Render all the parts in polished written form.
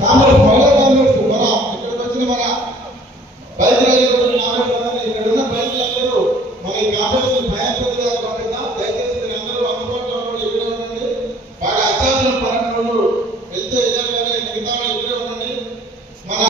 కాంగ్రెస్ మహిళా కాంగ్రెస్ మన ఇక్కడికి వచ్చిన మన బైక్ రైతులు ఇక్కడ ఉన్న బైకులందరూ మన ఈ కాంగ్రెస్ భయంకరంగా పంపిద్దాం. దయచేసి మీరు అందరూ అందుబాటులో ఇక్కడే ఉండండి. బాగా అత్యావసర పనులు వెళ్తే ఎదురుగానే మిగతా ఇక్కడే ఉండండి. మన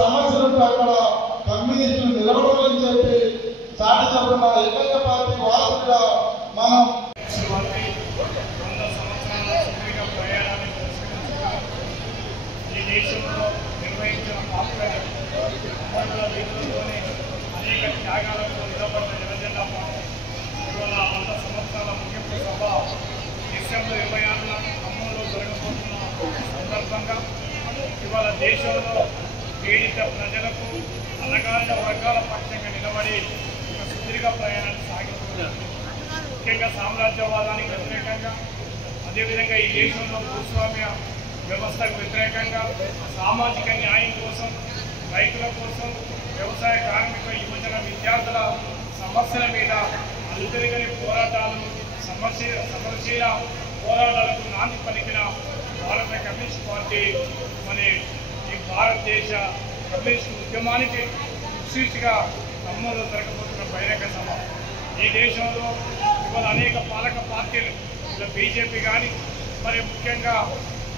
సమస్యలు అక్కడ కమ్యూనిస్టులు నిలబడాలని చెప్పి చాటి చెప్పిన ఏకైక పార్టీ వారసుగా మనం ఈ దేశంలో నిర్వహించిన రీతిలోనే అనేక త్యాగాలకు నిలబడిన జనజెండా పార్టీ ఇవాళ 100 సంవత్సరాల ముగింపు సభ డిసెంబర్ 26న ఖమ్మంలో జరగబోతున్న సందర్భంగా ఇవాళ దేశంలో పీడిత ప్రజలకు అణగారిన వర్గాల పక్షంగా నిలబడి ఒక సుదీర్ఘ ప్రయాణాన్ని సాగిస్తున్నారు. ముఖ్యంగా సామ్రాజ్యవాదానికి వ్యతిరేకంగా, అదేవిధంగా ఈ దేశంలో భూస్వామ్య వ్యవస్థకు వ్యతిరేకంగా, సామాజిక న్యాయం కోసం, రైతుల కోసం, వ్యవసాయ కార్మిక యువజన విద్యార్థుల సమస్యల మీద అలుపెరగని పోరాటాలు, సమరశీల పోరాటాలకు నాంది పలికిన భారత కమ్యూనిస్ట్ పార్టీ మరి ఈ భారతదేశ కమ్యూనిస్ట్ ఉద్యమానికి విశేషంగా ఖమ్మంలో జరగబోతున్న బహిరంగ సభ. ఈ దేశంలో ఇవాళ అనేక పాలక పార్టీలు ఇలా బీజేపీ కానీ మరి ముఖ్యంగా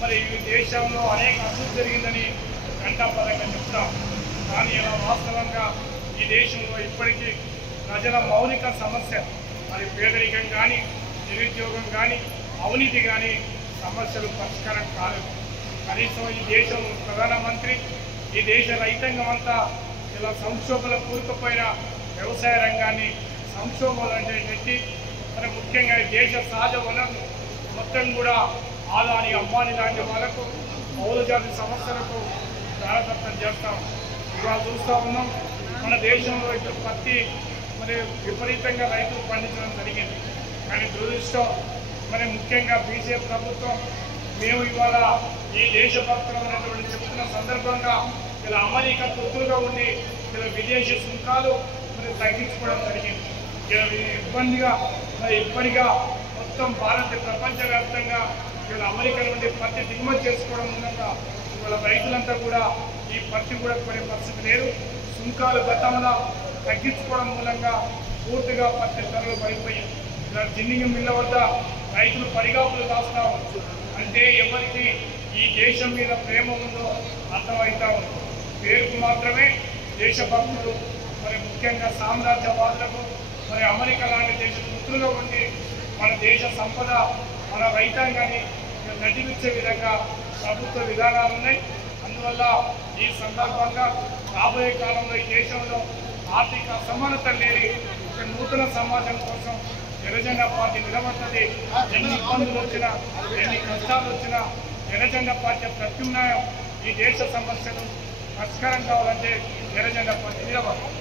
మరి ఈ దేశంలో అనేక అభివృద్ధి జరిగిందని ఘంటాపరంగా చెప్తాం. కానీ ఇలా వాస్తవంగా ఈ దేశంలో ఇప్పటికీ ప్రజల మౌలిక సమస్య మరి పేదరికం కానీ, నిరుద్యోగం కానీ, అవినీతి కానీ సమస్యలు పరిష్కారం కాలేదు. కనీసం ఈ దేశం ప్రధానమంత్రి, ఈ దేశ రైతాంగం అంతా ఇలా సంక్షోభంలో కూరుకుపోయిన వ్యవసాయ రంగాన్ని సంక్షోభంలో నెట్టి మరి ముఖ్యంగా ఈ దేశ సహజ వనరులు మొత్తం కూడా ఆదాని అంబానీ లాంటి వాళ్ళకు పౌరజాతి సమస్యలకు దారదత్తం చేస్తాం. ఇవాళ చూస్తూ ఉన్నాం మన దేశంలో ఇప్పుడు పత్తి మరి విపరీతంగా రైతులు పండించడం జరిగింది. కానీ దురదృష్టం మరి ముఖ్యంగా బీజేపీ ప్రభుత్వం మేము ఇవాళ ఈ దేశభక్తులు అనేటువంటి చెప్తున్న సందర్భంగా ఇలా అమెరికా తొత్తులుగా ఉండి ఇలా విదేశీ సుంకాలు మరి తగ్గించుకోవడం జరిగింది. ఇలా ఇబ్బందిగా మరి ఇప్పటిగా మొత్తం ప్రపంచవ్యాప్తంగా ఇలా అమెరికా నుండి పత్తి దిగుమతి చేసుకోవడం మూలంగా ఇవాళ రైతులంతా కూడా ఈ పత్తి కూడా కొనే పరిస్థితి లేదు. సుంకాలు గతంలో తగ్గించుకోవడం మూలంగా పూర్తిగా పత్తి ధరలు పడిపోయి ఇలా జిన్నింగ్ మిల్ల వద్ద రైతులు పరిగాపులు కాస్తా అంటే ఎవరికి ఈ దేశం మీద ప్రేమ ఉందో అర్థమవుతా ఉంది. పేరుకు మాత్రమే దేశభక్తులు మరి ముఖ్యంగా సామ్రాజ్యవాదులకు మరి అమెరికా లాంటి దేశ మిత్రులుగా ఉండి మన దేశ సంపద మన రైతాంగాన్ని నటించే విధంగా ప్రభుత్వ విధానాలు ఉన్నాయి. అందువల్ల ఈ సందర్భంగా రాబోయే కాలంలో ఈ దేశంలో ఆర్థిక అసమానత లేని ఒక నూతన సమాజం కోసం జనజెండా పార్టీ నిలబడుతుంది. ఎన్ని ఇబ్బందులు వచ్చినా, ఎన్ని కష్టాలు వచ్చినా జనజెండా పార్టీ ప్రత్యామ్నాయం ఈ దేశ సమస్యలు పరిష్కారం కావాలంటే జనజెండా పార్టీ నిలబడుతుంది.